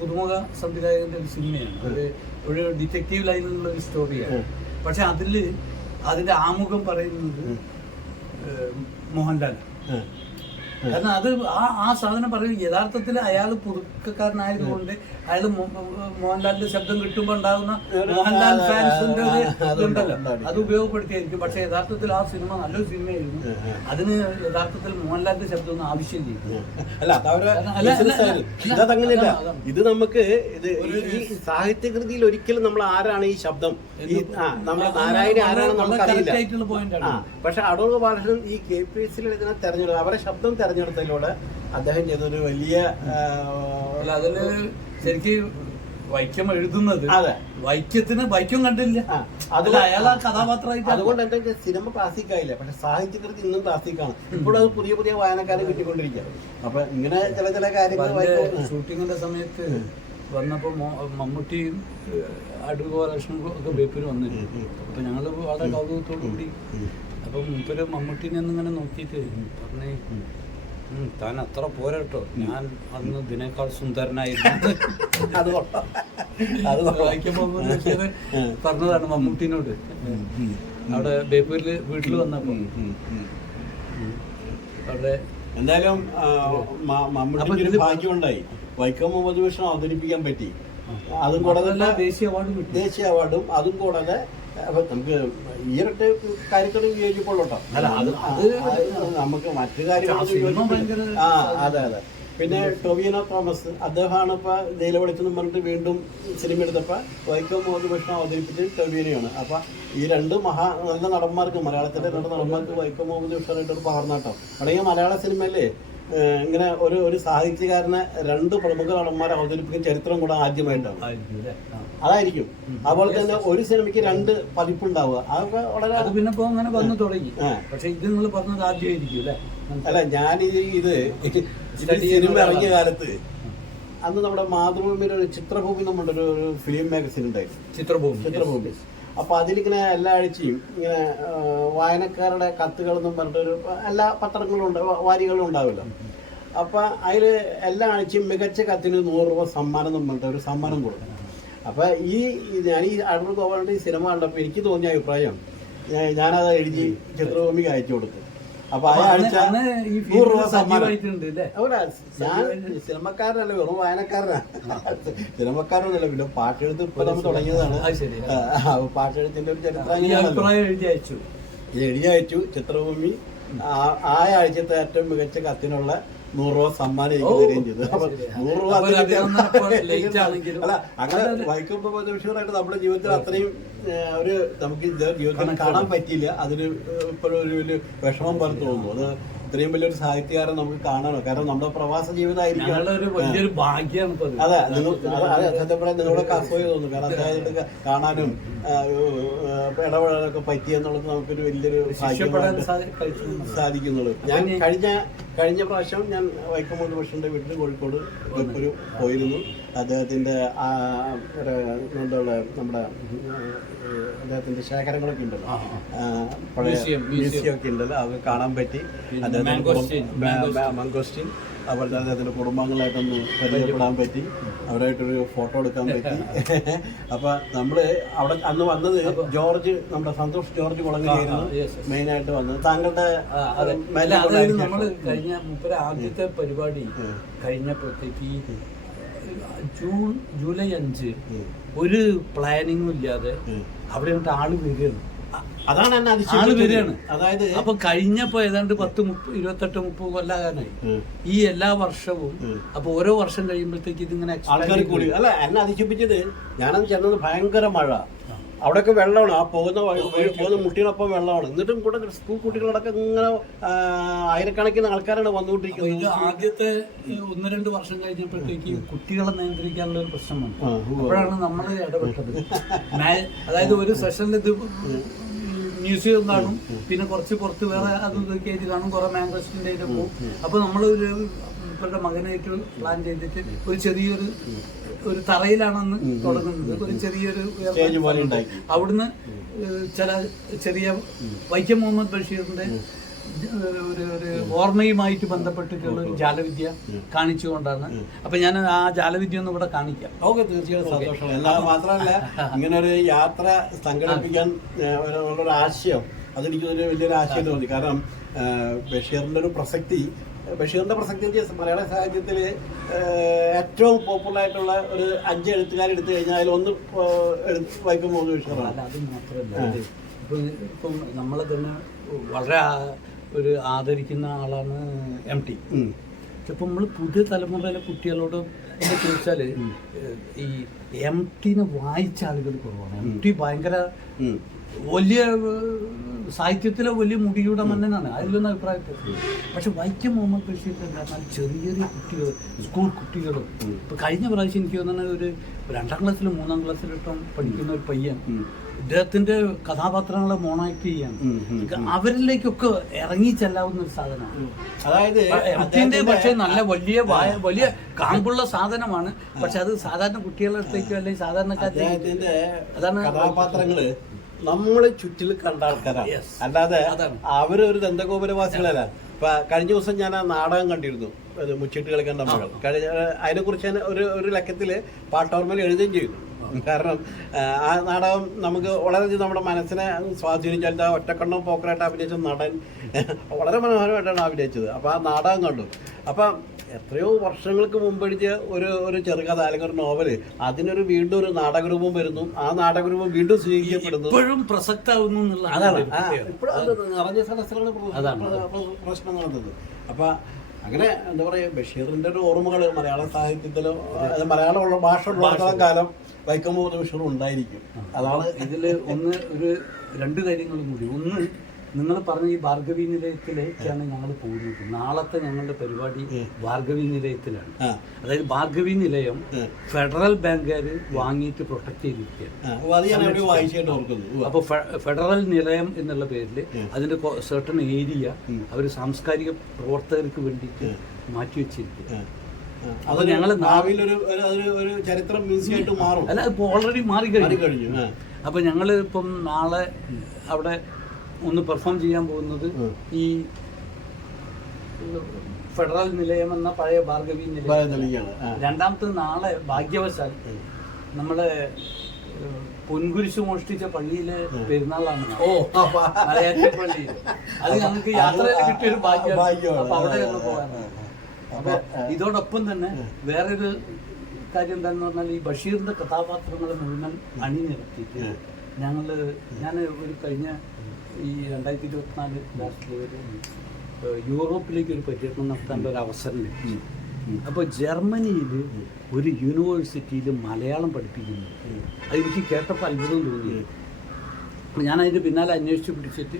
പുതുമുഖ സംവിധായകന്റെ ഒരു സിനിമയാണ്. ഒരു ഒരു ഡിറ്റക്റ്റീവ് ലൈനിലുള്ള ഒരു സ്റ്റോറിയാണ്. പക്ഷെ അതിൽ അതിന്റെ ആമുഖം പറയുന്നത് മോഹൻലാൽ. കാരണം അത് ആ ആ സാധനം പറയുന്നത് യഥാർത്ഥത്തിൽ അയാൾ പുതുക്കക്കാരനായതുകൊണ്ട് അയാൾ മോഹൻലാലിന്റെ ശബ്ദം കിട്ടുമ്പോൾ ഉണ്ടാകുന്ന മോഹൻലാൽ ഫാൻസിന്റെ ഉണ്ടായിരിക്കും. അത് ഉപയോഗപ്പെടുത്തിയായിരിക്കും. പക്ഷെ യഥാർത്ഥത്തിൽ ആ സിനിമ നല്ലൊരു സിനിമയായിരുന്നു. അതിന് യഥാർത്ഥത്തിൽ മോഹൻലാലിന്റെ ആവശ്യമില്ല. ഇതങ്ങനെയല്ല അതാണ്, അതാണ്. ഇത് നമുക്ക് ഇത് ഈ- സാഹിത്യകൃതിയിൽ ഒരിക്കലും നമ്മൾ ആരാണ് ഈ ശബ്ദം? ഈ നമ്മുടെ നാരായണി നമുക്കറിയില്ല. പക്ഷെ അടൂർ ബാലകൃഷ്ണൻ ഈ കെ പി എസ് സിയിൽ ഇതിനെ തെരഞ്ഞെടുത്തു അവരുടെ ശബ്ദം തെരഞ്ഞെടുത്തതിലൂടെ അദ്ദേഹം ചെയ്തൊരു വലിയ അതിൽ ശരിക്കും വൈക്കം എഴുതുന്നത് അതെ. വൈക്കത്തിന് വൈക്കം കണ്ടില്ല. അതിൽ അയാൾ ആ കഥാപാത്രമായിട്ട് അതുകൊണ്ട് എന്താ സിനിമ ക്ലാസിക് ആയില്ല പക്ഷെ സാഹിത്യകൃതി ഇന്നും ക്ലാസിക് ആണ് ഇപ്പോഴും അത് പുതിയ പുതിയ വായനക്കാരെ കിട്ടിക്കൊണ്ടിരിക്കുക അപ്പൊ ഇങ്ങനെ ചില ചില കാര്യങ്ങൾ ഷൂട്ടിങ്ങിന്റെ സമയത്ത് വന്നപ്പോ മമ്മൂട്ടിയും അടൂർ ഗോപാലകൃഷ്ണനും ഒക്കെ ബേപ്പൂര് വന്നിരുന്നു. അപ്പൊ ഞങ്ങൾ വളരെ കൗതുകത്തോടു കൂടി അപ്പൊ മൂപ്പര് മമ്മൂട്ടിനെ ഒന്നിങ്ങനെ നോക്കിയിട്ട് പറഞ്ഞേ "ഉം, താൻ അത്ര പോരട്ടോ ഞാൻ അന്ന് ഇതിനേക്കാൾ സുന്ദരനായിരുന്നു. അത് പറഞ്ഞതാണ് മമ്മൂട്ടിനോട്. അവിടെ ബേപ്പൂരിൽ വീട്ടിൽ വന്നപ്പോ. അവിടെ എന്തായാലും ഭാഗ്യമുണ്ടായി. വൈക്കം മുഹമ്മദ് ബഷീർ അവതരിപ്പിക്കാൻ പറ്റി. അതും കൂടാതെ ദേശീയ അവാർഡും ദേശീയ അവാർഡും അതും കൂടാതെ അപ്പൊ നമുക്ക് ഈരട്ട് കാര്യത്തോട് വിയോജിപ്പുള്ളൂ കേട്ടോ നമുക്ക് മറ്റു കാര്യങ്ങളോട് ആ, അതെ അതെ. പിന്നെ ടൊവിനോ തോമസ് അദ്ദേഹമാണ് ഇപ്പൊ ജയില വിളിച്ചെന്ന് പറഞ്ഞിട്ട് വീണ്ടും സിനിമ എടുത്തപ്പോ വൈക്കം മോദി ഭക്ഷണം അവതരിപ്പിച്ച് ടൊവിനോയാണ്. അപ്പൊ ഈ രണ്ട് മഹാ നല്ല നടന്മാർക്ക് മലയാളത്തിന്റെ രണ്ട് നടന്മാർക്ക് വൈക്കം ബഷീറായിട്ട് ഒരു പകർന്നാട്ടം. അല്ലെങ്കിൽ മലയാള സിനിമയിൽ ഇങ്ങനെ ഒരു ഒരു സാഹിത്യകാരനെ രണ്ട് പ്രമുഖ നടന്മാരെ അവതരിപ്പിക്കുന്ന ചരിത്രം കൂടെ ആദ്യമായിട്ടാണ്. അതായിരിക്കും. അതുപോലെ തന്നെ ഒരു സിനിമയ്ക്ക് രണ്ട് പതിപ്പുണ്ടാവുക. അതൊക്കെ വളരെ അത് പിന്നെ ഇപ്പൊ അങ്ങനെ വന്നു തുടങ്ങി. പക്ഷെ ഇത് നിങ്ങൾ പറഞ്ഞത് ആദ്യമായിരിക്കും അല്ലേ അല്ല ഞാൻ ഇത് സിനിമ ഇറങ്ങിയ കാലത്ത് അന്ന് നമ്മുടെ മാതൃഭൂമിയിലൊരു ഒരു ചിത്രഭൂമി നമ്മുടെ ഒരു ഒരു ഫിലിം മാഗസിൻ ഉണ്ടായിരുന്നു. ചിത്രഭൂമി. ചിത്രഭൂമി. അപ്പൊ അതിലിങ്ങനെ എല്ലാ ആഴ്ചയും ഇങ്ങനെ വായനക്കാരുടെ വായനക്കാരുടെ കത്തുകളെന്നും പറഞ്ഞിട്ടൊരു എല്ലാ പത്രങ്ങളും ഉണ്ട് വാരികളും ഉണ്ടാവില്ല അപ്പൊ അതിൽ എല്ലാ ആഴ്ചയും മികച്ച കത്തിന് നൂറ് രൂപ സമ്മാനം എന്നും പറഞ്ഞിട്ട് ഒരു സമ്മാനം കൊടുക്കും. അപ്പൊ ഈ ഞാൻ ഈ അടൂർ ഗോപാലിന്റെ ഈ സിനിമ കണ്ടപ്പോൾ എനിക്ക് തോന്നിയ അഭിപ്രായം ഞാനത് എഴുതി ചിത്രഭൂമിക്ക് അയച്ചു കൊടുത്തു. അപ്പൊ നൂറ് ഫീൽഡിൽ രൂപ സമ്മാനം. സജീവമായിട്ടുണ്ട് അവിടെ ഞാൻ സിനിമക്കാരനല്ല വെറും വായനക്കാരനാണ് സിനിമക്കാരനല്ല പിന്നെ പാട്ടെഴുത്ത് ഇപ്പൊ നമ്മൾ തുടങ്ങിയതാണ്. പാട്ടെഴുത്തിന്റെ ഒരു ചരിത്രം ഇത് എഴുതി അയച്ചു. ചിത്രഭൂമി ആ ആഴ്ചത്തെ ഏറ്റവും മികച്ച കത്തിനുള്ള നൂറ് രൂപ സമ്മാനം എനിക്ക് തരികയും ചെയ്തു അപ്പൊ. നൂറ് രൂപ. അല്ല അങ്ങനെ. വൈക്കം ബഷീറായിട്ട് നമ്മുടെ ജീവിതത്തിൽ അത്രയും ഒരു നമുക്ക് ജീവിതത്തിൽ കാണാൻ പറ്റിയില്ല അതിന് ഇപ്പോഴും ഒരു വലിയ വിഷമം പോലെ തോന്നുന്നു അത് ഇത്രയും വലിയൊരു സാഹിത്യകാരൻ നമുക്ക് കാണാനോ? കാരണം നമ്മുടെ പ്രവാസ ജീവിതമായിരിക്കും. വലിയൊരു ഭാഗ്യമാണ് അതെ. അതെ, സത്യം പറയാൻ നിങ്ങളൊക്കെ അസൂയ തോന്നുന്നു. കാരണം അദ്ദേഹത്തിന് കാണാനും ഇടപെടാനൊക്കെ പറ്റിയെന്നുള്ളത് നമുക്കൊരു വലിയൊരു ഭാഗ്യമായിട്ട് സാധി- സാധിക്കുന്നുള്ളൂ. ഞാൻ കഴിഞ്ഞ കഴിഞ്ഞ പ്രാവശ്യം ഞാൻ വൈക്കം ബഷീറിന്റെ വീട്ടിൽ കോഴിക്കോട് ഒരു പോയിരുന്നു. അദ്ദേഹത്തിന്റെ ആ നമ്മുടെ അദ്ദേഹത്തിന്റെ ശേഖരങ്ങളൊക്കെ ഉണ്ടല്ലോ. പഴയ Museum, museum. മ്യൂസിയം ഒക്കെ ഉണ്ടല്ലോ. അത് കാണാൻ പറ്റി. പിന്നെ അദ്ദേഹത്തിന്റെ മാംഗോസ്റ്റീൻ, അതുപോലെ അദ്ദേഹത്തിന്റെ കുടുംബാംഗങ്ങളായിട്ടൊന്ന് പരിചയപ്പെടാൻ പറ്റി. അവരായിട്ടൊരു ഫോട്ടോ എടുക്കാൻ പറ്റി. അപ്പൊ നമ്മൾ അവിടെ അന്ന് വന്നത് ജോർജ് നമ്മുടെ സന്തോഷ് ജോർജ് കുളങ്ങിയായിരുന്നു. മെയിൻ ആയിട്ട് വന്നത്. താങ്കളുടെ ശേഷം. കഴിഞ്ഞ ആദ്യത്തെ പരിപാടി കഴിഞ്ഞപ്പോഴത്തേക്ക് ജൂൺ ജൂലൈ അഞ്ച് ഒരു പ്ലാനിങ്ങും ഇല്ലാതെ. അവിടെ എന്നിട്ട് ആൾ വരികയാണ്. അതാണ് എന്നെ ആൾ വരികയാണ്. അതായത് അപ്പൊ കഴിഞ്ഞപ്പോ ഏതാണ്ട് പത്ത് മുപ്പത് ഇരുപത്തെട്ട് മുപ്പത് കൊല്ലാകാനായി. ഈ എല്ലാ വർഷവും. അപ്പൊ ഓരോ വർഷം കഴിയുമ്പോഴത്തേക്ക് ഇതിങ്ങനെ ആൾക്കാർ കൂടി. അല്ല എന്നെ അതിശയിപ്പിച്ചത് ഞാനത് ചെന്നത് ഭയങ്കര മഴ. അവിടെയൊക്കെ വെള്ളമാണ്. ആ പോകുന്ന പോകുന്ന മുട്ടിനൊപ്പം വെള്ളമാണ്. എന്നിട്ടും കൂടെ സ്കൂൾ കുട്ടികളടക്കം ഇങ്ങനെ ആയിരക്കണക്കിന് ആൾക്കാരാണ് വന്നുകൊണ്ടിരിക്കുന്നത്. ഇത് ആദ്യത്തെ ഒന്ന് രണ്ട് വർഷം കഴിഞ്ഞപ്പോഴത്തേക്ക് കുട്ടികളെ നിയന്ത്രിക്കാനുള്ള ഒരു പ്രശ്നം വന്നു. അപ്പോഴാണ് നമ്മൾ ഇടപെട്ടത്. അതായത് ഒരു സെഷനിൽ ഇത് മ്യൂസിയം കാണും പിന്നെ കുറച്ച് പുറത്ത് വേറെ അത് ഇതൊക്കെ ആയിട്ട് കാണും. കുറെ മാംഗോസ്റ്റിന്റെ ആയിട്ട് പോകും. അപ്പൊ നമ്മളൊരു ഇവരുടെ മകനായിട്ട് പ്ലാൻ ചെയ്തിട്ട് ഒരു ചെറിയൊരു ഒരു തറയിലാണെന്ന് തുടങ്ങുന്നത്. ഒരു ചെറിയൊരു. അവിടുന്ന് ചില ചെറിയ വൈക്കം മുഹമ്മദ് ബഷീറിന്റെ ഒരു ഒരു ഓർമ്മയുമായിട്ട് ബന്ധപ്പെട്ടിട്ടുള്ള ഒരു ജാലവിദ്യ കാണിച്ചുകൊണ്ടാണ്. അപ്പൊ ഞാൻ ആ ജാലവിദ്യ ഒന്ന് ഇവിടെ കാണിക്കാം. ഓക്കെ തീർച്ചയായിട്ടും സന്തോഷം മാത്രമല്ല ഇങ്ങനെ ഒരു യാത്ര സംഘടിപ്പിക്കാൻ ഉള്ളൊരു ആശയം അതെനിക്ക് വലിയൊരു ആശയം തോന്നി. കാരണം ബഷീറിന്റെ ഒരു പ്രസക്തി ബഷീറിന്റെ പ്രസക്തി മലയാള സാഹിത്യത്തിൽ ഏറ്റവും പോപ്പുലർ ആയിട്ടുള്ള ഒരു അഞ്ച് എഴുത്തുകാരെടുത്തു കഴിഞ്ഞാൽ അതിൽ ഒന്ന് വൈക്കം മുഹമ്മദ് ബഷീറാണ് അല്ല അത് മാത്രമല്ല. ഇപ്പൊ ഇപ്പം നമ്മളെ തന്നെ വളരെ ഒരു ആദരിക്കുന്ന ആളാണ് എം ടി. ഇപ്പം നമ്മൾ പുതിയ തലമുറയിലെ കുട്ടികളോട് എന്താ ചോദിച്ചാൽ ഈ എം ടിനെ വായിച്ച ആളുകൾ കുറവാണ്. എം ടി ഭയങ്കര വലിയ സാഹിത്യത്തിലെ വലിയ മുടിയുടെ മന്നനാണ്. അതിലൊന്നും അഭിപ്രായത്തിൽ പക്ഷെ വൈക്കം മുഹമ്മദ് എന്ന് പറഞ്ഞാൽ ചെറിയ ചെറിയ കുട്ടികൾ സ്കൂൾ കുട്ടികൾ ഇപ്പൊ കഴിഞ്ഞ പ്രാവശ്യം എനിക്ക് തോന്നുന്നത് ഒരു രണ്ടാം ക്ലാസ്സിൽ മൂന്നാം ക്ലാസ്സിലിട്ടും പഠിക്കുന്ന ഒരു പയ്യൻ. ഇദ്ദേഹത്തിന്റെ കഥാപാത്രങ്ങളെ മോണാക്ട് ചെയ്യാൻ അവരിലേക്കൊക്കെ ഇറങ്ങി ചെല്ലാവുന്ന ഒരു സാധനമാണ്. അതായത് പക്ഷെ നല്ല വലിയ വലിയ കാമ്പുള്ള സാധനമാണ്. പക്ഷെ അത് സാധാരണ കുട്ടികളുടെ അടുത്തേക്കോ അല്ലെങ്കിൽ സാധാരണക്കാരുടെ അതാണ് കഥാപാത്രങ്ങൾ നമ്മൾ ചുറ്റിൽ കണ്ട ആൾക്കാരാണ്. അല്ലാതെ. അവരൊരു ദന്തഗോപുരവാസികളല്ല. ഇപ്പൊ കഴിഞ്ഞ ദിവസം ഞാൻ ആ നാടകം കണ്ടിരുന്നു. അത് മുച്ചിട്ട് കളിക്കേണ്ട മകൾ കഴിഞ്ഞ അതിനെ കുറിച്ച് ഞാൻ ഒരു ഒരു ലക്കത്തിൽ പാട്ടോർമൽ എഴുതുകയും ചെയ്തു. കാരണം ആ, നാടകം നമുക്ക് വളരെ നമ്മുടെ മനസ്സിനെ സ്വാധീനിച്ചാൽ ആ ഒറ്റക്കണ്ണം പോക്കറായിട്ട് അഭിനയിച്ച നടൻ വളരെ മനോഹരമായിട്ടാണ് അഭിനയിച്ചത്. അപ്പൊ ആ നാടകം കണ്ടു. അപ്പൊ എത്രയോ വർഷങ്ങൾക്ക് മുമ്പ് എഴുതിയ ഒരു ഒരു ചെറുകഥ അല്ലെങ്കിൽ ഒരു നോവൽ അതിനൊരു വീണ്ടും ഒരു നാടകരൂപം വരുന്നു. ആ നാടകരൂപം വീണ്ടും സ്വീകരിക്കപ്പെടുന്നു. ഇപ്പോഴും പ്രസക്താവുന്നു അതാണ്. ഇപ്പോഴും നിറഞ്ഞ പ്രശ്നം നടന്നത് അപ്പൊ അങ്ങനെ എന്താ പറയാ ബഷീറിന്റെ ഒരു ഓർമ്മകൾ മലയാള സാഹിത്യത്തിലോ മലയാളമുള്ള ഭാഷ ഉള്ള കാലം വൈക്കം മുഹമ്മദ് ബഷീർ ഉണ്ടായിരിക്കും. അതാണ് ഇതിൽ ഒന്ന് ഒരു രണ്ട് കാര്യങ്ങളും കൂടി. ഒന്ന് നിങ്ങൾ പറഞ്ഞ ഈ ഭാർഗവി നിലയത്തിലേക്കാണ് ഞങ്ങൾ പോകുന്നത്. നാളത്തെ ഞങ്ങളുടെ പരിപാടി ഭാർഗവി നിലയത്തിലാണ് അതായത് ഭാർഗവി നിലയം ഫെഡറൽ ബാങ്കുകാർ വാങ്ങിയിട്ട് പ്രൊട്ടക്ട് ചെയ്തിരിക്കുകയാണ്. അപ്പോൾ ഫെഡറൽ നിലയം എന്നുള്ള പേരിൽ അതിന്റെ സെർട്ടൺ ഏരിയ അവർ സാംസ്കാരിക പ്രവർത്തകർക്ക് വേണ്ടിയിട്ട് മാറ്റി വെച്ചിരിക്കുക ആ. അപ്പൊ ഒരു ചരിത്രം മാറും. അല്ല ഇപ്പൊ ഓൾറെഡി മാറി കഴിഞ്ഞു. അപ്പൊ ഞങ്ങൾ ഇപ്പം നാളെ അവിടെ ഒന്ന് പെർഫോം ചെയ്യാൻ പോകുന്നത് ഈ ഫെഡറൽ നിലയം എന്ന പഴയ ഭാർഗവി നിലയം. രണ്ടാമത്തെ നാളെ ഭാഗ്യവശാൽ നമ്മളെ പൊൻകുരിശ് മോഷ്ടിച്ച പള്ളിയിലെ പെരുന്നാളാണ് മലയാറ്റ പള്ളി. അത് ഞങ്ങൾക്ക് യാത്രയിൽ കിട്ടിയൊരു ഭാഗ്യമാണ്. അപ്പൊ അവിടെ ഒന്ന് പോകാനാണ്. അപ്പൊ ഇതോടൊപ്പം തന്നെ വേറൊരു കാര്യം എന്താണെന്ന് പറഞ്ഞാൽ ഈ ബഷീറിന്റെ കഥാപാത്രങ്ങളെ മുഴുവൻ അണിനിരത്തിയിട്ട്. ഞങ്ങൾ ഞാൻ ഒരു കഴിഞ്ഞ ഈ രണ്ടായിരത്തി ഇരുപത്തിനാല് ലാസ്റ്റിൽ ഒരു യൂറോപ്പിലേക്ക് ഒരു പര്യടനം നടത്താനുള്ള ഒരു അവസരം ലഭിച്ചു. അപ്പോൾ ജർമ്മനിയിൽ ഒരു യൂണിവേഴ്സിറ്റിയിൽ മലയാളം പഠിപ്പിക്കുന്നു. അത് എനിക്ക് കേട്ടപ്പോൾ അത്ഭുതം തോന്നി. അപ്പോൾ ഞാൻ അതിന് പിന്നാലെ അന്വേഷിച്ച് പിടിച്ചിട്ട്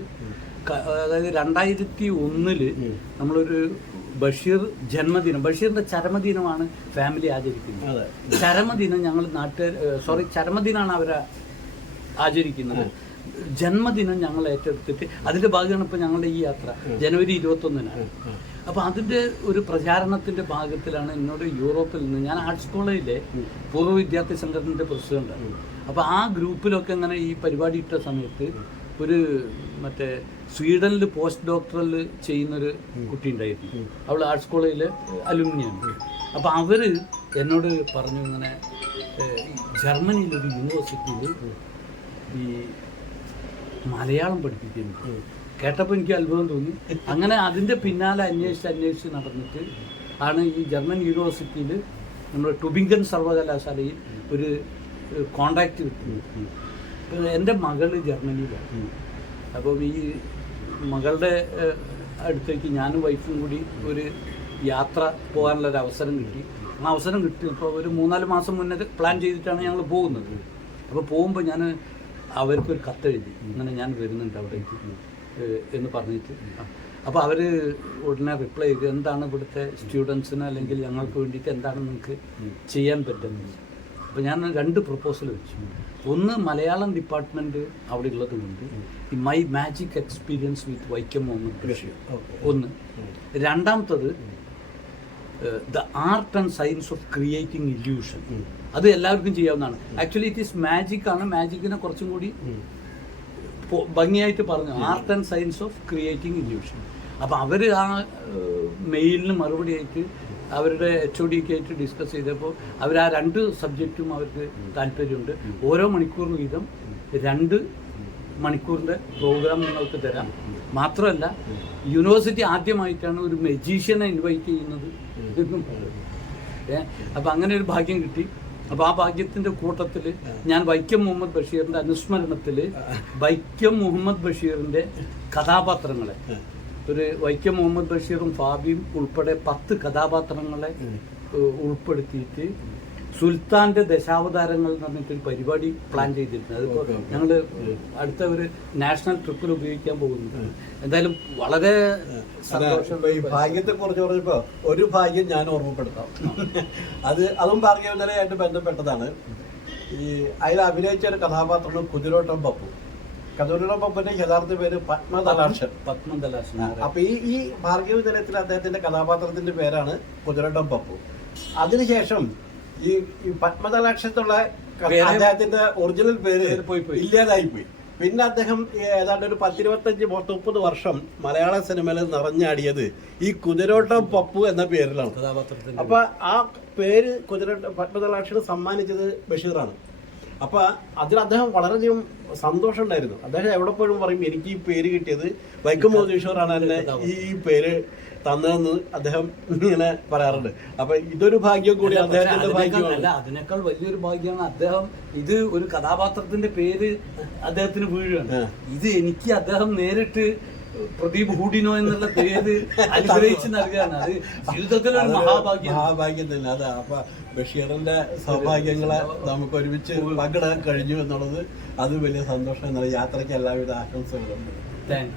അതായത് രണ്ടായിരത്തി ഒന്നിൽ നമ്മളൊരു ബഷീർ ജന്മദിനം ബഷീറിന്റെ ചരമദിനമാണ് ഫാമിലി ആചരിക്കുന്നത്. ചരമദിനം ഞങ്ങൾ നാട്ടുകാർ സോറി ചരമദിനമാണ് അവരെ ആചരിക്കുന്നത്. ജന്മദിനം ഞങ്ങൾ ഏറ്റെടുത്തിട്ട് അതിന്റെ ഭാഗമാണ് ഇപ്പൊ ഞങ്ങളുടെ ഈ യാത്ര. ജനുവരി ഇരുപത്തി ഒന്നിനാണ് അപ്പൊ അതിന്റെ ഒരു പ്രചാരണത്തിന്റെ ഭാഗത്തിലാണ് എന്നോട് യൂറോപ്പിൽ നിന്ന് ഞാൻ ആർട്സ് കോളേജിലെ പൂർവ വിദ്യാർത്ഥി സംഘടനയുടെ പ്രസിഡന്റ്. അപ്പൊ ആ ഗ്രൂപ്പിലൊക്കെ ഇങ്ങനെ ഈ പരിപാടി ഇട്ട സമയത്ത് ഒരു മറ്റേ സ്വീഡനിൽ പോസ്റ്റ് ഡോക്ടറൽ ചെയ്യുന്നൊരു കുട്ടി ഉണ്ടായിരുന്നു. അവൾ ആർട്സ് കോളേജിലെ അലുമിനിയാണ്. അപ്പൊ അവർ എന്നോട് പറഞ്ഞു ഇങ്ങനെ ജർമ്മനിയിലൊരു യൂണിവേഴ്സിറ്റിയിൽ ഈ മലയാളം പഠിപ്പിക്കുന്നു. കേട്ടപ്പോൾ എനിക്ക് അത്ഭുതം തോന്നി. അങ്ങനെ അതിന്റെ പിന്നാലെ അന്വേഷിച്ച് അന്വേഷിച്ച് നടന്നിട്ട് ആണ് ഈ ജർമ്മൻ യൂണിവേഴ്സിറ്റിയിൽ നമ്മുടെ ടുബിങ്കൻ സർവകലാശാലയിൽ ഒരു കോണ്ടാക്റ്റ് കിട്ടുന്നു എന്റെ മകൾ ജർമ്മനിയിലാണ്. അപ്പം ഈ മകളുടെ അടുത്തേക്ക് ഞാനും വൈഫും കൂടി ഒരു യാത്ര പോകാനുള്ളൊരു അവസരം കിട്ടി. ആ അവസരം കിട്ടി. ഇപ്പോൾ ഒരു മൂന്നാൽ മാസം മുന്നേ പ്ലാൻ ചെയ്തിട്ടാണ് ഞങ്ങൾ പോകുന്നത്. അപ്പോൾ പോകുമ്പോൾ ഞാൻ അവർക്കൊരു കത്തെഴുതി ഇങ്ങനെ ഞാൻ വരുന്നുണ്ട് അവിടേക്ക് എന്ന് പറഞ്ഞിട്ട് അപ്പോൾ അവർ ഉടനെ റിപ്ലൈ ചെയ്തു എന്താണ് ഇവിടുത്തെ സ്റ്റുഡൻസിന് അല്ലെങ്കിൽ ഞങ്ങൾക്ക് വേണ്ടിയിട്ട് എന്താണ് നിങ്ങൾക്ക് ചെയ്യാൻ പറ്റുന്നത്? അപ്പോൾ ഞാൻ രണ്ട് പ്രപ്പോസൽ വെച്ചു. ഒന്ന് മലയാളം ഡിപ്പാർട്ട്മെന്റ് അവിടെ ഉള്ളത് കൊണ്ട് ഈ my magic experience with Vaikom Muhammad Basheer ഒന്ന്. രണ്ടാമത്തത് the art and science of creating illusion അത് എല്ലാവർക്കും ചെയ്യാവുന്നതാണ്. ആക്ച്വലി ഇറ്റ് ഈസ് മാജിക് ആണ്. മാജിക്കിനെ കുറച്ചും കൂടി ഭംഗിയായിട്ട് പറഞ്ഞു. Art and science of creating illusion അപ്പം അവർ ആ മെയിലിന് മറുപടി ആയിട്ട് അവരുടെ എച്ച് ഒ ഡിക്ക് ആയിട്ട് ഡിസ്കസ് ചെയ്തപ്പോൾ അവർ ആ രണ്ട് സബ്ജക്റ്റും അവർക്ക് താല്പര്യമുണ്ട്. ഓരോ മണിക്കൂർ വീതം രണ്ട് മണിക്കൂറിന്റെ പ്രോഗ്രാം നിങ്ങൾക്ക് തരാം. മാത്രമല്ല യൂണിവേഴ്സിറ്റി ആദ്യമായിട്ടാണ് ഒരു മെജീഷ്യനെ ഇൻവൈറ്റ് ചെയ്യുന്നത് എന്നും ഏ അപ്പം അങ്ങനെ ഒരു ഭാഗ്യം കിട്ടി. അപ്പോൾ ആ ഭാഗ്യത്തിന്റെ കൂട്ടത്തിൽ ഞാൻ വൈക്കം മുഹമ്മദ് ബഷീറിന്റെ അനുസ്മരണത്തിൽ വൈക്കം മുഹമ്മദ് ബഷീറിന്റെ കഥാപാത്രങ്ങളെ ഒരു വൈക്കം മുഹമ്മദ് ബഷീറും ഫാബിയും ഉൾപ്പെടെ പത്ത് കഥാപാത്രങ്ങളെ ഉൾപ്പെടുത്തിയിട്ട് സുൽത്താന്റെ ദശാവതാരങ്ങൾ എന്ന് പറഞ്ഞിട്ടൊരു പരിപാടി പ്ലാൻ ചെയ്തിട്ടുണ്ട്. അതിപ്പോ ഞങ്ങൾ അടുത്ത ഒരു നാഷണൽ ട്രിപ്പിൽ ഉപയോഗിക്കാൻ പോകുന്നുണ്ട്. എന്തായാലും വളരെ സന്തോഷം. ഈ ഭാഗ്യത്തെ കുറിച്ച് പറഞ്ഞപ്പോൾ ഒരു ഭാഗ്യം ഞാൻ ഓർമ്മപ്പെടുത്താം. അത് അതും ഭാഗ്യവന്തരയായിട്ട് ബന്ധപ്പെട്ടതാണ്. ഈ അതിൽ അഭിനയിച്ച ഒരു കഥാപാത്രമാണ് കുതിരോട്ടം പപ്പു. കുതിരോട്ടം പപ്പുവിന്റെ യഥാർത്ഥ പേര് പത്മതലാക്ഷൻ പത്മതലാക്ഷൻ അപ്പൊ ഈ ഈ ഭാർഗവതലത്തിൽ അദ്ദേഹത്തിന്റെ കഥാപാത്രത്തിന്റെ പേരാണ് കുതിരോട്ടം പപ്പു. അതിനുശേഷം ഈ പത്മതലാക്ഷത്തുള്ള അദ്ദേഹത്തിന്റെ ഒറിജിനൽ പേര് പേര് പോയി പോയി. ഇല്ലാതായി പോയി. പിന്നെ അദ്ദേഹം ഏതാണ്ട് ഒരു പത്തിരുപത്തഞ്ച് മുപ്പത് വർഷം മലയാള സിനിമയിൽ നിറഞ്ഞാടിയത് ഈ കുതിരോട്ടം പപ്പു എന്ന പേരിലാണ്. അപ്പൊ ആ പേര് കുതിര പത്മതലാക്ഷിന് സമ്മാനിച്ചത് ബഷീറാണ്. അപ്പൊ അതിൽ അദ്ദേഹം വളരെയധികം സന്തോഷം ഉണ്ടായിരുന്നു. അദ്ദേഹം എവിടെ പോലും പറയും എനിക്ക് ഈ പേര് കിട്ടിയത് വൈക്കം മുഹമ്മദ് എന്നെ ഈ പേര് തന്നതെന്ന് അദ്ദേഹം ഇങ്ങനെ പറയാറുണ്ട്. അപ്പൊ ഇതൊരു ഭാഗ്യം കൂടി അദ്ദേഹത്തിന്റെ അല്ല അതിനേക്കാൾ വലിയൊരു ഭാഗ്യമാണ് അദ്ദേഹം ഇത് ഒരു കഥാപാത്രത്തിന്റെ പേര് അദ്ദേഹത്തിന് വീഴുകയാണ്. ഇത് എനിക്ക് അദ്ദേഹം നേരിട്ട് പ്രദീപ് ഹൂഡിനോ എന്നുള്ള പേര് അനുഗ്രഹിച്ച് നൽകാണ് അത് ജീവിതത്തിലൊരു ഒരു മഹാഭാഗ്യം. മഹാഭാഗ്യം തന്നെ. അതെ അപ്പൊ ബഷീറിന്റെ സൗഭാഗ്യങ്ങളെ നമുക്ക് ഒരുമിച്ച് പങ്കിടാൻ കഴിഞ്ഞു എന്നുള്ളത് അത് വലിയ സന്തോഷം എന്നുള്ള യാത്രയ്ക്ക് എല്ലാവിധ ആശംസകളും. താങ്ക്